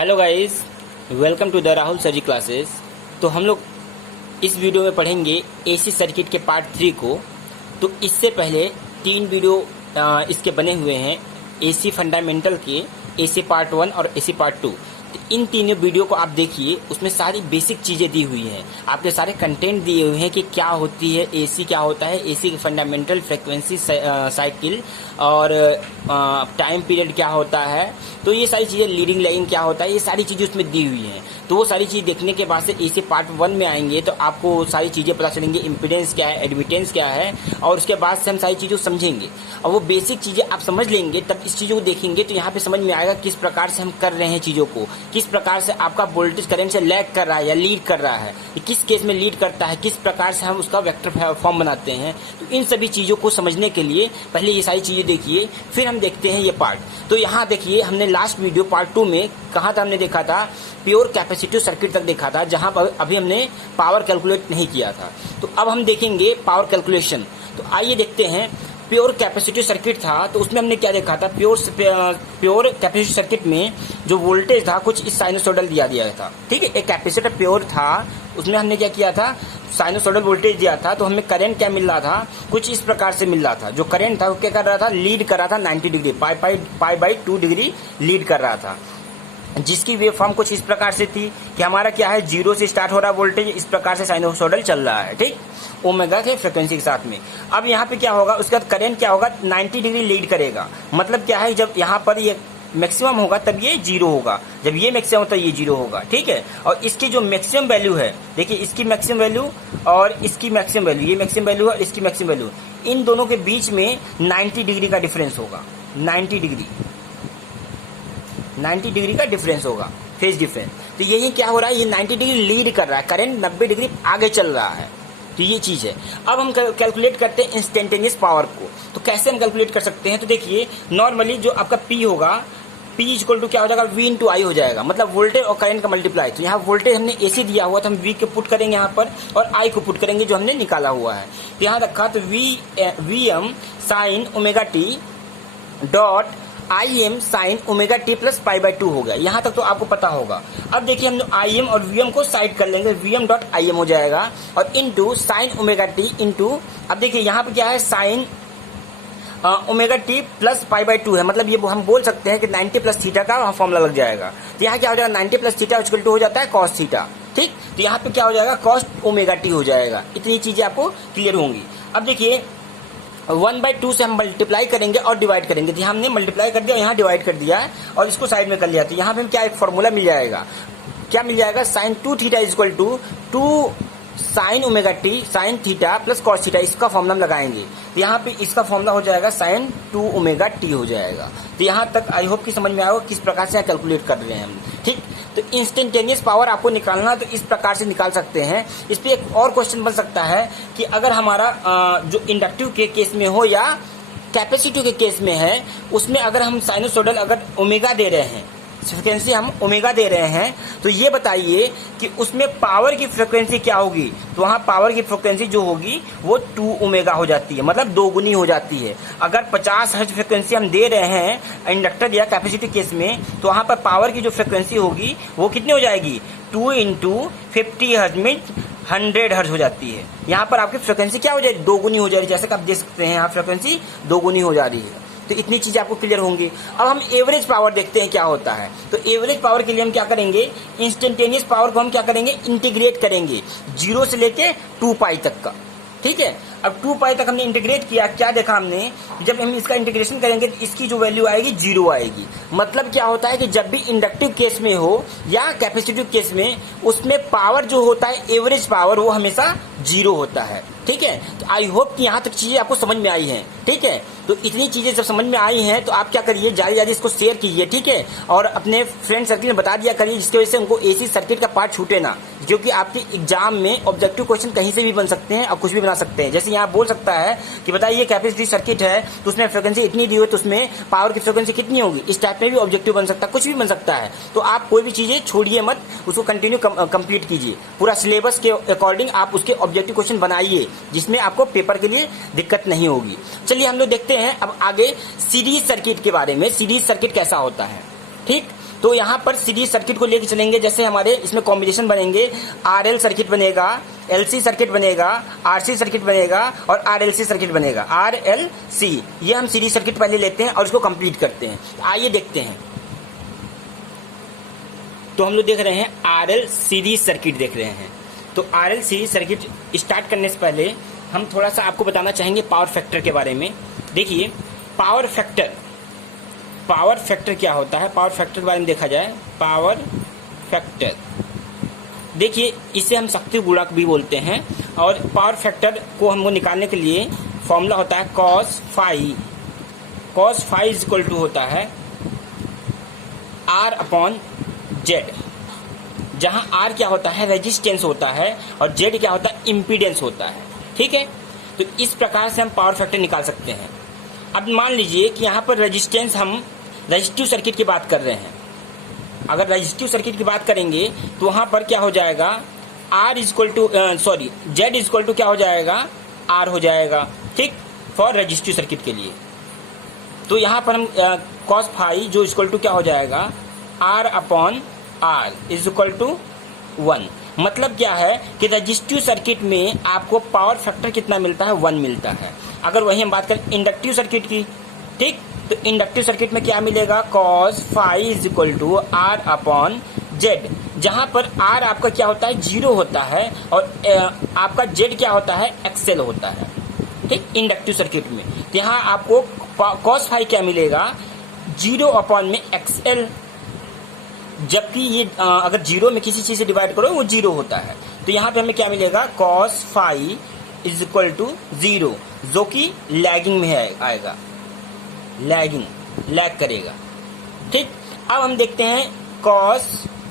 Hello guys, welcome to the Rahul sir ji classes. तो हम लोग इस वीडियो में पढ़ेंगे एसी सर्किट के पार्ट 3 को। तो इससे पहले 3 वीडियो इसके बने हुए हैं, एसी फंडामेंटल के, एसी पार्ट 1 और एसी पार्ट 2। तो इन तीनों वीडियो को आप देखिए, उसमें सारी बेसिक चीज़ें दी हुई हैं, आपके सारे कंटेंट दिए हुए हैं कि क्या होती है एसी, क्या होता है एसी के फंडामेंटल, फ्रिक्वेंसी साइकिल और टाइम पीरियड क्या होता है। तो ये सारी चीज़ें, लीडिंग लैगिंग क्या होता है, ये सारी चीज़ें उसमें दी हुई हैं। तो वो सारी चीज़ देखने के बाद से एसी पार्ट 1 में आएंगे तो आपको सारी चीज़ें पता चलेंगी, इम्पीडेंस क्या है, एडमिटेंस क्या है, और उसके बाद से हम सारी चीज़ों को समझेंगे। और वो बेसिक चीज़ें आप समझ लेंगे, तब इस चीज़ों को देखेंगे तो यहाँ पे समझ में आएगा किस प्रकार से हम कर रहे हैं चीज़ों को, किस प्रकार से आपका वोल्टेज करंट से लैग कर रहा है या लीड कर रहा है, किस केस में लीड करता है, किस प्रकार से हम उसका वेक्टर फॉर्म बनाते हैं। तो इन सभी चीज़ों को समझने के लिए पहले ये सारी चीज़ें देखिए, फिर हम देखते हैं ये पार्ट। तो यहाँ देखिए, हमने लास्ट वीडियो पार्ट 2 में कहाँ था, हमने देखा था प्योर कैपेसिटिव सर्किट तक देखा था, जहाँ पर अभी हमने पावर कैलकुलेट नहीं किया था। तो अब हम देखेंगे पावर कैलकुलेशन। तो आइए देखते हैं। प्योर कैपेसिटिव सर्किट था तो उसमें हमने क्या देखा था, प्योर कैपेसिटिव सर्किट में जो वोल्टेज था कुछ इस साइनसोइडल दिया था। ठीक है, एक कैपेसिटर प्योर था, उसमें हमने क्या किया था, साइनसोइडल वोल्टेज दिया था। तो हमें करंट क्या मिल रहा था, कुछ इस प्रकार से मिल रहा था। जो करंट था वो क्या कर रहा था, लीड कर रहा था 90 degree, pi by 2 degree lead कर रहा था, जिसकी वेव फॉर्म कुछ इस प्रकार से थी कि हमारा क्या है, 0 से स्टार्ट हो रहा वोल्टेज, इस प्रकार से साइनसोइडल चल रहा है। ठीक, ओमेगा के फ्रिक्वेंसी के साथ में। अब यहाँ पे क्या होगा, उसके बाद करंट क्या होगा, 90 डिग्री लीड करेगा। मतलब क्या है, जब यहाँ पर ये मैक्सिमम होगा तब ये 0 होगा, जब ये मैक्सिमम होता है ये 0 होगा। ठीक है, और इसकी जो मैक्सिमम वैल्यू है, देखिए इसकी मैक्सिमम वैल्यू और इसकी मैक्सिमम वैल्यू, ये मैक्सिमम वैल्यू और इसकी मैक्सिमम वैल्यू, इन दोनों के बीच में 90 डिग्री का डिफरेंस होगा। 90 डिग्री का डिफरेंस होगा, फेज डिफरेंस। तो यही क्या हो रहा है, ये 90 डिग्री लीड कर रहा है, करंट 90 डिग्री आगे चल रहा है। तो ये चीज है। अब हम कैलकुलेट करते हैं इंस्टेंटेनियस पावर को। तो कैसे हम कैलकुलेट कर सकते हैं, तो देखिए नॉर्मली जो आपका P होगा, P इक्वल टू क्या हो जाएगा, V इंटू आई हो जाएगा, मतलब वोल्टेज और करंट का मल्टीप्लाई। तो यहाँ वोल्टेज हमने AC दिया हुआ, तो हम V को पुट करेंगे यहाँ पर, और I को पुट करेंगे जो हमने निकाला हुआ है। तो यहाँ रखा, तो VM sign omega T dot IM sign omega T plus pi by 2 हो गया। यहाँ तक तो आपको पता होगा। अब देखिए हम IM और VM को साइड कर लेंगे, VM डॉट IM हो जाएगा, और into sine omega T into, अब देखिए यहाँ पे क्या है, sign omega T plus pi by 2 है, मतलब ये हम बोल सकते हैं कि 90 प्लस थीटा का फॉर्मूला लग जाएगा। तो यहाँ क्या हो जाएगा, 90 प्लस थीटा इक्वल टू हो जाता है कॉस थीटा। ठीक, तो यहाँ पे क्या हो जाएगा, कॉस ओमेगा टी हो जाएगा। इतनी चीजें आपको क्लियर होंगी। अब देखिए 1/2 से हम मल्टीप्लाई करेंगे और डिवाइड करेंगे। तो हमने मल्टीप्लाई कर दिया, यहाँ डिवाइड कर दिया और इसको साइड में कर लिया। तो यहाँ पे क्या एक फॉर्मूला मिल जाएगा, क्या मिल जाएगा, sine 2 theta equal to 2 sine omega T sine theta plus cos theta, इसका फॉर्मूला हम लगाएंगे। तो यहाँ पे इसका फॉर्मूला हो जाएगा साइन 2 ओमेगा टी हो जाएगा। तो यहाँ तक आई होप कि समझ में आएगा किस प्रकार से कैलकुलेट कर रहे हैं हम। ठीक, तो इंस्टेंटेनियस पावर आपको निकालना, तो इस प्रकार से निकाल सकते हैं। इस पे एक और क्वेश्चन बन सकता है कि अगर हमारा जो इंडक्टिव के केस में हो या कैपेसिटिव के केस में है, उसमें अगर हम साइनसोइडल अगर ओमेगा दे रहे हैं, फ्रिक्वेंसी हम ओमेगा दे रहे हैं, तो ये बताइए कि उसमें पावर की फ्रिक्वेंसी क्या होगी। तो वहां पावर की फ्रिक्वेंसी जो होगी वो 2 ओमेगा हो जाती है, मतलब 2 गुनी हो जाती है। अगर 50 हर्ट्ज फ्रिक्वेंसी हम दे रहे हैं इंडक्टर या कैपेसिटिव केस में, तो वहां पर पावर की जो फ्रिक्वेंसी होगी वो कितनी हो जाएगी, 2 इंटू 50 हर्ट्ज में 100 हर्ट्ज हो जाती है। यहाँ पर आपकी फ्रिक्वेंसी क्या हो जाएगी, 2 गुनी हो जा रही है। जैसे कि आप देख सकते हैं यहाँ फ्रिक्वेंसी 2 गुनी हो जा रही है। तो इतनी चीजें आपको क्लियर होंगी। अब हम एवरेज पावर देखते हैं क्या होता है। तो एवरेज पावर के लिए हम क्या करेंगे, इंस्टेंटेनियस पावर को हम क्या करेंगे, इंटीग्रेट करेंगे 0 से लेके 2 पाई तक का। ठीक है, अब 2 पाई तक हमने इंटीग्रेट किया, क्या देखा हमने, जब हम इसका इंटीग्रेशन करेंगे तो इसकी जो वैल्यू आएगी 0 आएगी। मतलब क्या होता है कि जब भी इंडक्टिव केस में हो या कैपेसिटिव केस में, उसमें पावर जो होता है, एवरेज पावर, वो हमेशा 0 होता है। ठीक है, तो आई होप कि यहाँ तक चीजें आपको समझ में आई हैं। ठीक है, तो इतनी चीजें जब समझ में आई हैं तो आप क्या करिए, जारी इसको शेयर कीजिए। ठीक है, और अपने फ्रेंड सर्किल में बता दिया करिए, जिसकी वजह से उनको एसी सर्किट का पार्ट छूटे ना, क्योंकि आपके एग्जाम में ऑब्जेक्टिव क्वेश्चन कहीं से भी बन सकते हैं और कुछ भी बना सकते हैं। जैसे यहाँ बोल सकता है कि बताइए कैपेसिटिव सर्किट है तो उसमें फ्रिक्वेंसी इतनी दी हो, तो उसमें पावर की फ्रिक्वेंसी कितनी होगी, इस टाइप में भी ऑब्जेक्टिव बन सकता है, कुछ भी बन सकता है। तो आप कोई भी चीजें छोड़िए मत, उसको कंटिन्यू कंप्लीट कीजिए, पूरा सिलेबस के अकॉर्डिंग आप उसके ऑब्जेक्टिव क्वेश्चन बनाइए, जिसमें आपको पेपर के लिए दिक्कत नहीं होगी। चलिए हम लोग देखते हैं अब आगे सीरीज सर्किट के बारे में। सीरीज सर्किट कैसा होता है, ठीक, तो यहाँ पर सीरीज सर्किट को लेके चलेंगे। जैसे हमारे इसमें कॉम्बिनेशन बनेंगे, आरएल सर्किट बनेगा, एलसी सर्किट बनेगा, आरसी सर्किट बनेगा और आरएलसी सर्किट बनेगा। आरएलसी ये हम सीरीज सर्किट पहले लेते हैं और इसको कंप्लीट करते हैं। आइए देखते हैं। तो हम लोग देख रहे हैं आरएल सीरीज सर्किट देख रहे हैं। तो आरएल सीरीज सर्किट स्टार्ट करने से पहले हम थोड़ा सा आपको बताना चाहेंगे पावर फैक्टर के बारे में। देखिए पावर फैक्टर क्या होता है, पावर फैक्टर के बारे में देखा जाए। पावर फैक्टर देखिए इसे हम शक्ति गुणक भी बोलते हैं और पावर फैक्टर को हमको निकालने के लिए फॉर्मूला होता है cos फाई इक्वल टू होता है R/Z, जहां R क्या होता है, रेजिस्टेंस होता है और Z क्या होता है, इम्पीडेंस होता है। ठीक है, तो इस प्रकार से हम पावर फैक्टर निकाल सकते हैं। अब मान लीजिए कि यहाँ पर रेजिस्टेंस, हम रेजिस्टिव सर्किट की बात कर रहे हैं। अगर रेजिस्टिव सर्किट की बात करेंगे तो वहां पर क्या हो जाएगा, Z इक्वल टू क्या हो जाएगा, R हो जाएगा। ठीक, फॉर रेजिस्टिव सर्किट के लिए। तो यहाँ पर हम cos फाई जो इक्वल टू क्या हो जाएगा, R/R इज इक्वल टू 1। मतलब क्या है कि रेजिस्टिव सर्किट में आपको पावर फैक्टर कितना मिलता है, 1 मिलता है। अगर वही हम बात करें इंडक्टिव सर्किट की, ठीक, तो इंडक्टिव सर्किट में क्या मिलेगा, cos phi is equal to R/Z, जहां पर R आपका क्या होता है, 0 होता है और आपका Z क्या होता है, XL होता है। ठीक, इंडक्टिव सर्किट में तो यहाँ आपको cos फाई क्या मिलेगा, 0/XL, जबकि ये अगर 0 में किसी चीज से डिवाइड करो वो 0 होता है। तो यहाँ पे हमें क्या मिलेगा, cos phi is equal to 0, जो कि लैगिंग में आएगा, लैग करेगा। ठीक, अब हम देखते हैं cos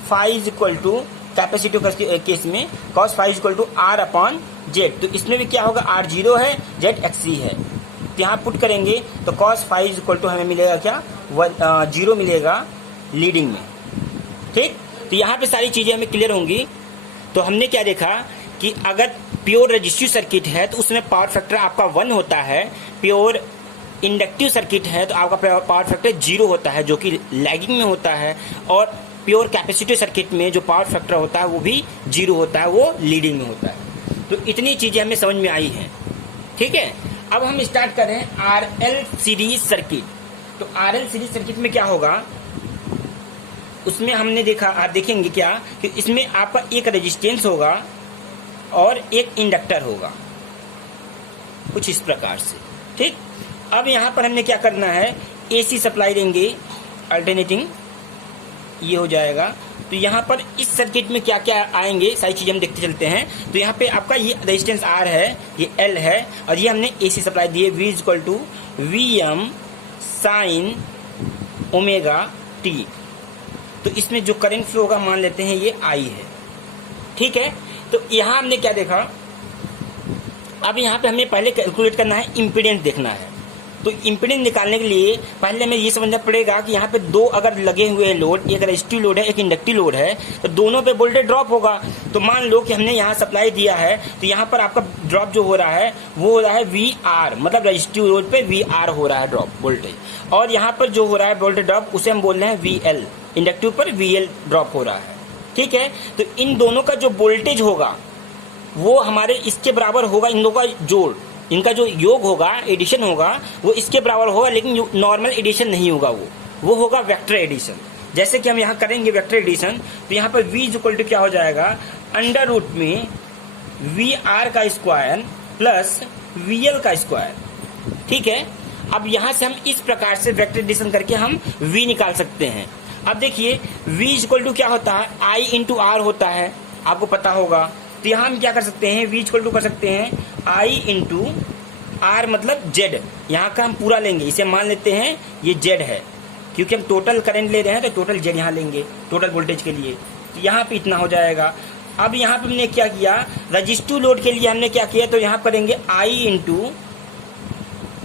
phi is equal to capacitive case में cos phi is equal to R/Z। तो इसमें भी क्या होगा, R 0 है, Z XC है। तो यहाँ पुट करेंगे तो cos phi is equal to हमें मिलेगा क्या, 0 मिलेगा लीडिंग में। ठीक, तो यहाँ पे सारी चीजें हमें क्लियर होंगी। तो हमने क्या देखा कि अगर प्योर रेजिस्टिव सर्किट है तो उसमें पावर फैक्टर आपका 1 होता है, प्योर इंडक्टिव सर्किट है तो आपका पावर फैक्टर 0 होता है जो कि लैगिंग में होता है, और प्योर कैपेसिटिव सर्किट में जो पावर फैक्टर होता है वो भी 0 होता है, वो लीडिंग में होता है। तो इतनी चीजें हमें समझ में आई हैं। ठीक है, अब हम स्टार्ट कर रहे हैं आरएल सीरीज सर्किट। तो आरएल सीरीज सर्किट में क्या होगा, उसमें हमने देखा, आप देखेंगे क्या कि इसमें आपका एक रेजिस्टेंस होगा और एक इंडक्टर होगा, कुछ इस प्रकार से। ठीक, अब यहाँ पर हमने क्या करना है, एसी सप्लाई देंगे, अल्टरनेटिंग ये हो जाएगा। तो यहाँ पर इस सर्किट में क्या क्या आएंगे, सारी चीजें हम देखते चलते हैं। तो यहाँ पे आपका ये रेजिस्टेंस R है, ये L है और ये हमने एसी सप्लाई दी है, V equal to VM sin omega T। तो इसमें जो करंट फ्लो होगा मान लेते हैं ये I है। ठीक है, तो यहाँ हमने क्या देखा, अब यहाँ पे हमें पहले कैलकुलेट करना है, इम्पीडेंस देखना है। तो इम्पीडेंस निकालने के लिए पहले हमें ये समझना पड़ेगा कि यहाँ पे दो अगर लगे हुए हैं लोड, एक रेजिस्टिव लोड है, एक इंडक्टिव लोड है, तो दोनों पे वोल्टेज ड्रॉप होगा। तो मान लो कि हमने यहाँ सप्लाई दिया है तो यहाँ पर आपका ड्रॉप जो हो रहा है वो हो रहा है VR, मतलब रेजिस्टिव लोड पे VR हो रहा है ड्रॉप वोल्टेज, और यहाँ पर जो हो रहा है वोल्टेज ड्रॉप उसे हम बोल रहे हैं VL, इंडक्टिव पर VL ड्रॉप हो रहा है। ठीक है, तो इन दोनों का जो वोल्टेज होगा वो हमारे इसके बराबर होगा, इन दोनों का जोड़, इनका जो योग होगा, एडिशन होगा, वो इसके बराबर होगा, लेकिन नॉर्मल एडिशन नहीं होगा, वो होगा वेक्टर एडिशन। जैसे कि हम यहाँ करेंगे वेक्टर एडिशन, तो यहाँ पर V इक्वल टू क्या हो जाएगा, अंडर रूट में VR का स्क्वायर प्लस VL का स्क्वायर। ठीक है, अब यहाँ से हम इस प्रकार से वेक्टर एडिशन करके हम V निकाल सकते हैं। अब देखिए V इक्वल टू क्या होता है, I इंटू R होता है, आपको पता होगा। तो यहाँ हम क्या कर सकते हैं, V इक्वल टू कर सकते हैं I इंटू R, मतलब Z। यहाँ का हम पूरा लेंगे, इसे मान लेते हैं ये Z है, क्योंकि हम टोटल करंट ले रहे हैं तो टोटल Z यहाँ लेंगे टोटल वोल्टेज के लिए। तो यहाँ पे इतना हो जाएगा। अब यहाँ पे हमने क्या किया, रजिस्टिव लोड के लिए हमने क्या किया, तो यहाँ करेंगे I इंटू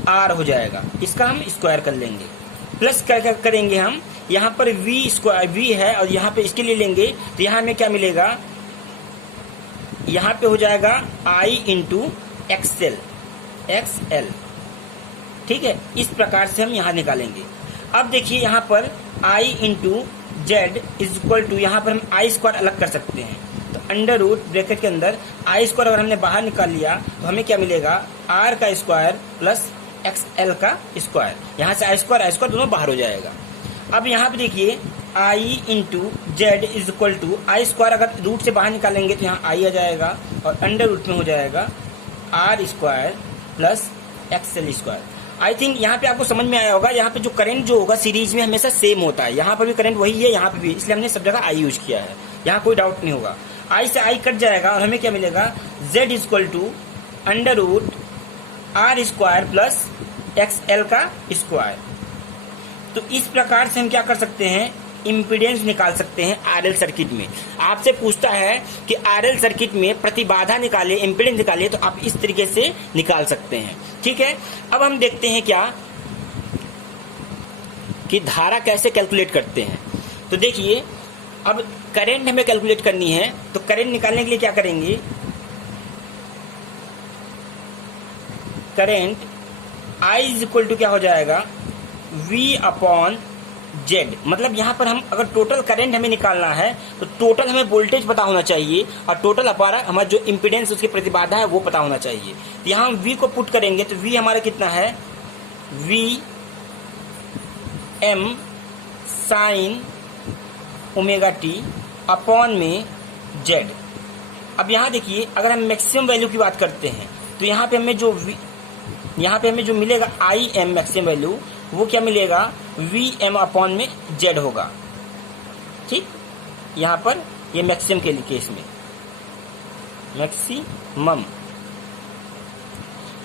R हो जाएगा, इसका हम स्क्वायर कर लेंगे, प्लस क्या करेंगे हम, यहाँ पर V स्क्वायर V है और यहाँ पे इसके लिए लेंगे, तो यहाँ हमें क्या मिलेगा, यहाँ पे हो जाएगा I इंटू XL। ठीक है, इस प्रकार से हम यहाँ निकालेंगे। अब देखिए यहाँ पर i into z is equal to, यहाँ पर हम आई स्क्वायर अलग कर सकते हैं, तो अंडर रूट ब्रैकेट के अंदर आई स्क्वायर अगर हमने बाहर निकाल लिया तो हमें क्या मिलेगा, आर का स्क्वायर प्लस एक्स एल का स्क्वायर, यहाँ से आई स्क्वायर दोनों बाहर हो जाएगा। अब यहाँ पे देखिए i into z is equal to, i square अगर रूट से बाहर निकालेंगे तो यहाँ आई आ जाएगा और अंडर रूट में हो जाएगा R square plus X L square. I think यहाँ पे आपको समझ में आया होगा, यहाँ पे जो करंट जो होगा सीरीज में हमेशा सेम होता है, यहाँ पर भी करंट वही है, यहाँ पे भी, इसलिए हमने सब जगह आई यूज किया है, यहाँ कोई डाउट नहीं होगा। आई से आई कट जाएगा और हमें क्या मिलेगा, Z is equal to under root R square plus X L का स्क्वायर। तो इस प्रकार से हम क्या कर सकते हैं, इम्पीडेंस निकाल सकते हैं आरएल सर्किट में। आपसे पूछता है कि आरएल सर्किट में प्रतिबाधा निकाले, इम्पीडेंस निकाले, तो आप इस तरीके से निकाल सकते हैं। ठीक है, अब हम देखते हैं क्या कि धारा कैसे कैलकुलेट करते हैं। तो देखिए अब करंट हमें कैलकुलेट करनी है, तो करंट निकालने के लिए क्या करेंगे, current I is equal to क्या हो जाएगा, V अपॉन जेड। मतलब यहाँ पर हम अगर टोटल करंट हमें निकालना है तो टोटल हमें वोल्टेज पता होना चाहिए और टोटल हमारा जो इम्पीडेंस उसकी प्रतिबाधा है वो पता होना चाहिए। तो यहाँ हम V को पुट करेंगे तो V हमारा कितना है, V M sign omega T upon में जेड। अब यहाँ देखिए अगर हम मैक्सिमम वैल्यू की बात करते हैं तो यहाँ पे हमें जो मिलेगा आई एम मैक्सिमम वैल्यू, वो क्या मिलेगा, वी एम अपॉन में जेड होगा। ठीक, यहाँ पर ये मैक्सिमम के केस में, मैक्सिमम,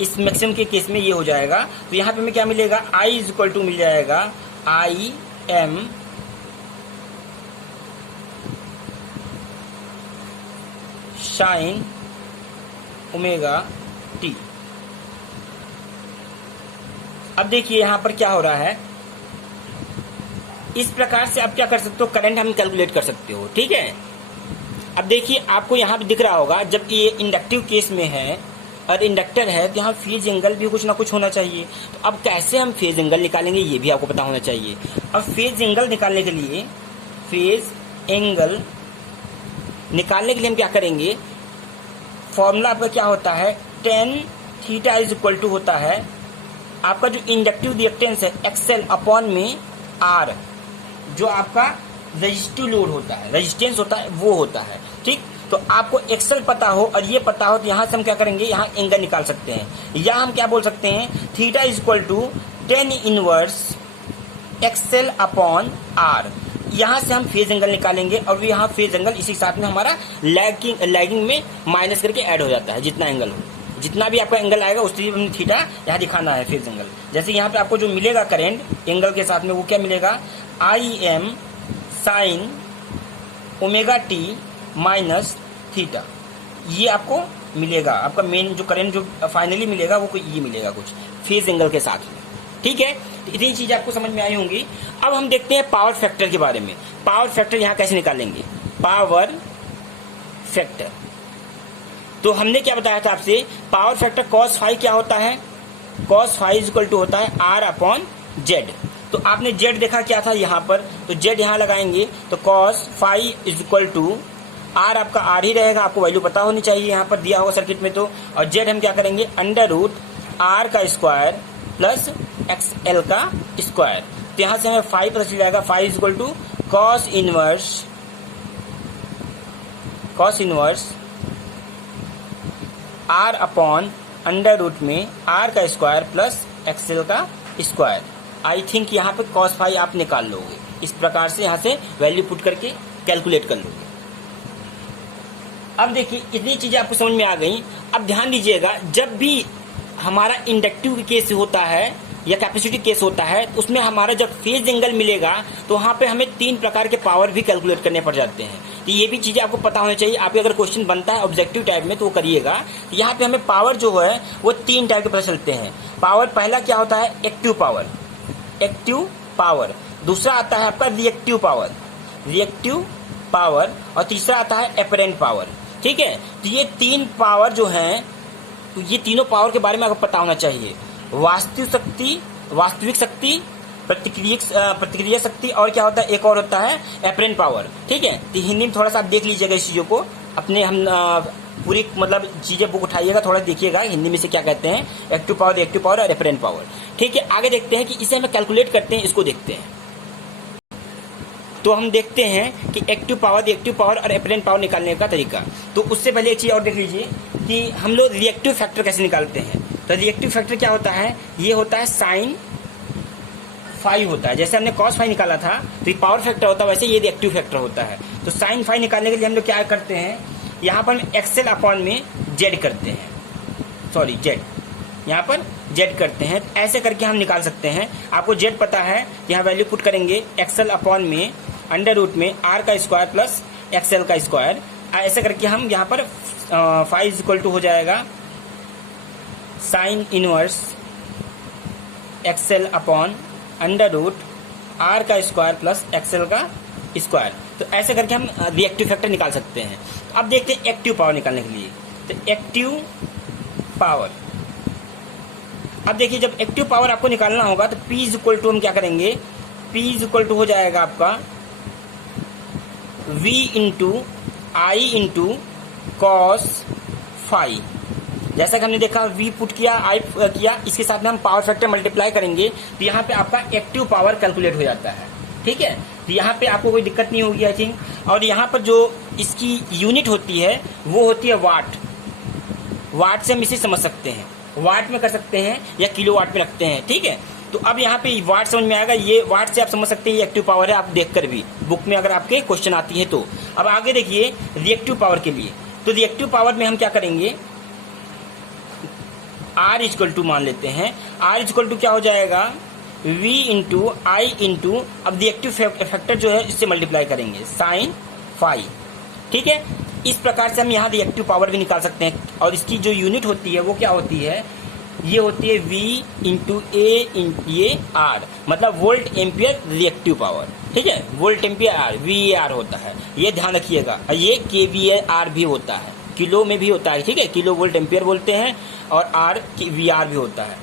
इस मैक्सिमम के केस में ये हो जाएगा। तो यहाँ पे हमें क्या मिलेगा, आई इज इक्वल टू मिल जाएगा I am sign omega T. अब देखिए यहाँ पर क्या हो रहा है, इस प्रकार से आप क्या कर सकते हो, करंट हम कैलकुलेट कर सकते हो। ठीक है, अब देखिए आपको यहाँ पे दिख रहा होगा जब ये इंडक्टिव केस में है और इंडक्टर है तो यहाँ फेज एंगल भी कुछ ना कुछ होना चाहिए। तो अब कैसे हम फेज एंगल निकालेंगे ये भी आपको पता होना चाहिए। अब फेज एंगल निकालने के लिए, हम क्या करेंगे, फॉर्मूला आपका क्या होता है, tan theta is equal to होता है आपका जो इंडक्टिव रिएक्टेंस है एक्सएल अपॉन में आर, जो आपका रेजिस्टिव लोड होता है, रेजिस्टेंस होता है, वो होता है। ठीक, तो आपको एक्सएल पता हो और ये पता हो तो यहाँ से हम क्या करेंगे, यहाँ एंगल निकाल सकते हैं। या हम क्या बोल सकते हैं, theta is equal to tan inverse XL upon R. यहाँ से हम फेज एंगल निकालेंगे और यहाँ फेज एंगल इसी साथ में हमारा लैगिंग में माइनस करके ऐड हो जाता है। जितना एंगल हो, जितना भी आपका एंगल आएगा उस तरीके में थीटा यहाँ दिखाना है फेज एंगल। जैसे यहाँ पे आपको जो मिलेगा करंट एंगल के साथ में, वो क्या मिलेगा, I am sign omega T minus theta, ये आपको मिलेगा। आपका मेन जो करंट जो फाइनली मिलेगा वो ये मिलेगा कुछ फेज एंगल के साथ में। ठीक है, तो इतनी चीजें आपको समझ में आई होंगी। अब हम देखते हैं पावर फैक्टर के बारे में। पावर फैक्टर यहाँ कैसे निकालेंगे, पावर फैक्टर, तो हमने क्या बताया था आपसे, पावर फैक्टर कॉस फाई क्या होता है, cos phi is equal to होता है आर अपॉन जेड। तो आपने जेड देखा क्या था यहाँ पर, तो जेड यहाँ लगाएंगे तो cos phi is equal to R, आपका आर ही रहेगा, आपको वैल्यू पता होनी चाहिए यहाँ पर दिया होगा सर्किट में। तो और जेड हम क्या करेंगे, अंडर रूट आर का स्क्वायर प्लस एक्स एल का स्क्वायर। तो यहाँ से हमें फाई पता चल जाएगा, phi is equal to cos inverse R upon under root में आर का स्क्वायर प्लस एक्सएल का स्क्वायर। आई थिंक यहाँ पे कॉस फाई आप निकाल लोगे, इस प्रकार से यहाँ से वैल्यू पुट करके कैलकुलेट कर लोगे। अब देखिए इतनी चीजें आपको समझ में आ गई। अब ध्यान दीजिएगा, जब भी हमारा इंडक्टिव केस होता है या कैपेसिटिव केस होता है, उसमें हमारा जब फेज एंगल मिलेगा तो वहां पे हमें 3 प्रकार के पावर भी कैलकुलेट करने पड़ जाते हैं। तो ये भी चीजें आपको पता होना चाहिए। आपके अगर क्वेश्चन बनता है ऑब्जेक्टिव टाइप में तो वो करिएगा। तो यहाँ पे हमें पावर जो है वो 3 टाइप के पता चलते हैं। पावर पहला क्या होता है, एक्टिव पावर, दूसरा आता है आपका रिएक्टिव पावर, और तीसरा आता है एपरेंट पावर। ठीक है, तो ये 3 पावर जो हैं, तो ये तीनों पावर के बारे में आपको पता होना चाहिए। वास्तविक शक्ति, प्रतिक्रिया शक्ति, और क्या होता है, एक और होता है एपरेंट पावर। ठीक है, तो हिंदी में थोड़ा सा आप देख लीजिएगा इस चीजों को, अपने हम पूरी मतलब चीजें बुक उठाइएगा, थोड़ा देखिएगा हिंदी में से क्या कहते हैं, एक्टिव पावर, रिएक्टिव पावर और एपरेंट पावर। ठीक है, आगे देखते हैं कि इसे हमें कैलकुलेट करते हैं, इसको देखते हैं। तो हम देखते हैं कि एक्टिव पावर, रिएक्टिव पावर और एपरेंट पावर निकालने का तरीका। तो उससे पहले एक चीज और देख लीजिए कि हम लोग रिएक्टिव फैक्टर कैसे निकालते हैं। तो रिएक्टिव फैक्टर क्या होता है, ये होता है साइन फाई होता है। जैसे हमने कॉस फाई निकाला था तो ये पावर फैक्टर होता है, वैसे ये रिएक्टिव फैक्टर होता है। तो साइन फाई निकालने के लिए हम लोग क्या करते हैं, यहाँ पर हम एक्सेल अपॉन में जेड करते हैं, सॉरी जेड, यहाँ पर जेड करते हैं। ऐसे करके हम निकाल सकते हैं। आपको जेड पता है, यहाँ वैल्यू पुट करेंगे एक्सेल अपॉन में अंडर रूट में आर का स्क्वायर प्लस एक्सएल का स्क्वायर। ऐसे करके हम यहाँ पर फाई इज इक्वल टू हो जाएगा sine inverse XL upon under root R का स्क्वायर प्लस एक्सएल का स्क्वायर। तो ऐसे करके हम रिएक्टिव फैक्टर निकाल सकते हैं। अब देखते हैं एक्टिव पावर निकालने के लिए। तो एक्टिव पावर, अब देखिए जब एक्टिव पावर आपको निकालना होगा तो P इज इक्वल टू हम क्या करेंगे, P इज इक्वल टू हो जाएगा आपका V into I into cos phi. जैसा कि हमने देखा V पुट किया, I किया, इसके साथ में हम पावर फैक्टर मल्टीप्लाई करेंगे तो यहाँ पे आपका एक्टिव पावर कैलकुलेट हो जाता है। ठीक है, तो यहाँ पे आपको कोई दिक्कत नहीं होगी आई थिंक। और यहाँ पर जो इसकी यूनिट होती है वो होती है वाट। वाट से हम इसे समझ सकते हैं, वाट में कर सकते हैं या किलो वाट में रखते हैं। ठीक है, तो अब यहाँ पे वाट समझ में आएगा, ये वाट से आप समझ सकते हैं ये एक्टिव पावर है, आप देखकर भी बुक में अगर आपके क्वेश्चन आती है तो। अब आगे देखिए रिएक्टिव पावर के लिए। तो रिएक्टिव पावर में हम क्या करेंगे, R इक्वल टू मान लेते हैं, R इक्वल टू क्या हो जाएगा V इंटू आई इंटू, अब रिएक्टिव फैक्टर जो है इससे मल्टीप्लाई करेंगे साइन फाई। ठीक है, इस प्रकार से हम यहाँ रिएक्टिव पावर भी निकाल सकते हैं। और इसकी जो यूनिट होती है वो क्या होती है, ये होती है V इंटू ए इंटू ये R, मतलब वोल्ट एम्पियर रिएक्टिव पावर। ठीक है, वोल्ट एम्पियर आर, VAR होता है, ये ध्यान रखिएगा। ये kVAR भी होता है, किलो में भी होता है। ठीक है, किलो वोल्ट एम्पियर बोलते हैं, और R VR भी होता है।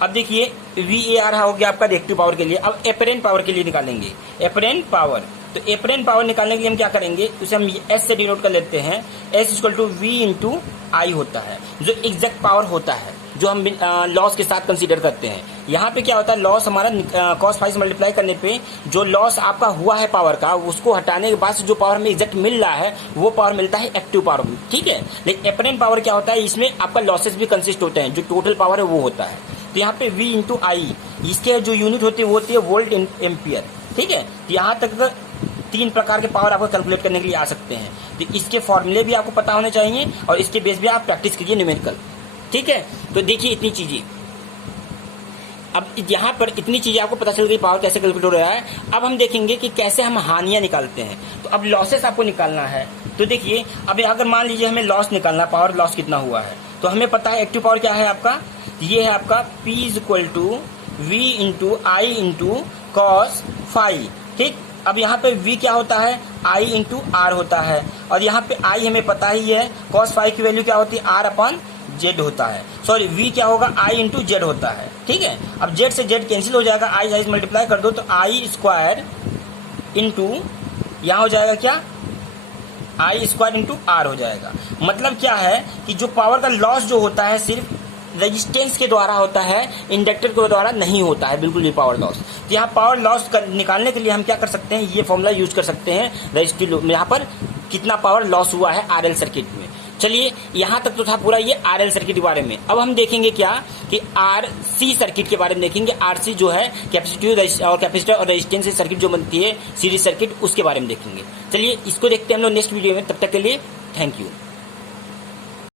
अब देखिए VAR हो गया आपका रिएक्टिव पावर के लिए। अब एपरेंट पावर के लिए निकालेंगे एपरेंट पावर। तो एपरेंट पावर निकालने के लिए हम क्या करेंगे, उसे हम S से डिनोट कर लेते हैं। S equal to V into i होता है, जो एग्जैक्ट पावर होता है, जो हम लॉस के साथ कंसीडर करते हैं। यहाँ पे क्या होता है, लॉस हमारा कॉस फाई से मल्टीप्लाई करने पे जो लॉस आपका हुआ है पावर का, उसको हटाने के बाद जो पावर हमें एग्जैक्ट मिल रहा है वो पावर मिलता है एक्टिव पावर में। ठीक है, लेकिन एपरेंट पावर क्या होता है, इसमें आपका लॉसेस भी कंसिस्ट होते हैं, जो टोटल पावर है वो होता है। तो यहाँ पे V इंटू आई, इसके जो यूनिट होती है वो होती है वोल्ट एम्पियर। ठीक है, तो यहाँ तक 3 प्रकार के पावर आपको कैलकुलेट करने के लिए आ सकते हैं। तो इसके फॉर्मूले भी आपको पता होने चाहिए और इसके बेस भी आप प्रैक्टिस कीजिए न्यूमेरिकल। ठीक है, तो देखिए इतनी चीजें, अब यहाँ पर इतनी चीजें आपको पता चल गई पावर कैसे कैलकुलेट हो रहा है। अब हम देखेंगे कि कैसे हम हानियां निकालते हैं। तो अब लॉसेस आपको निकालना है। तो देखिए अब अगर मान लीजिए हमें लॉस निकालना, पावर लॉस कितना हुआ है, तो हमें पता है एक्टिव पावर क्या है आपका, ये है आपका P is equal to V into I into cos phi. ठीक, अब यहाँ पे V क्या होता है, I इंटू आर होता है, और यहाँ पे I हमें पता ही है, कॉस फाई की वैल्यू क्या होती है, R अपॉन जेड होता है। सॉरी, V क्या होगा, I इंटू जेड होता है। ठीक है, अब जेड से जेड कैंसिल हो जाएगा, आई मल्टीप्लाई कर दो तो आई स्क्वायर इंटू यहाँ हो जाएगा क्या, आई स्क्वायर इंटू आर हो जाएगा। मतलब क्या है कि जो पावर का लॉस जो होता है सिर्फ रेजिस्टेंस के द्वारा होता है, इंडक्टर के द्वारा नहीं होता है बिल्कुल भी पावर लॉस। तो यहाँ पावर लॉस निकालने के लिए हम क्या कर सकते हैं, ये फॉर्मूला यूज कर सकते हैं रजिस्टिव, यहाँ पर कितना पावर लॉस हुआ है आरएल सर्किट में। चलिए यहाँ तक तो था पूरा ये आरएल सर्किट के बारे में। अब हम देखेंगे क्या कि आरसी सर्किट के बारे में देखेंगे। आरसी जो है कैपेसिटिव और कैपेसिटर और रेजिस्टेंस सर्किट जो बनती है सीरीज सर्किट, उसके बारे में देखेंगे। चलिए इसको देखते हैं हम लोग नेक्स्ट वीडियो में। तब तक के लिए थैंक यू।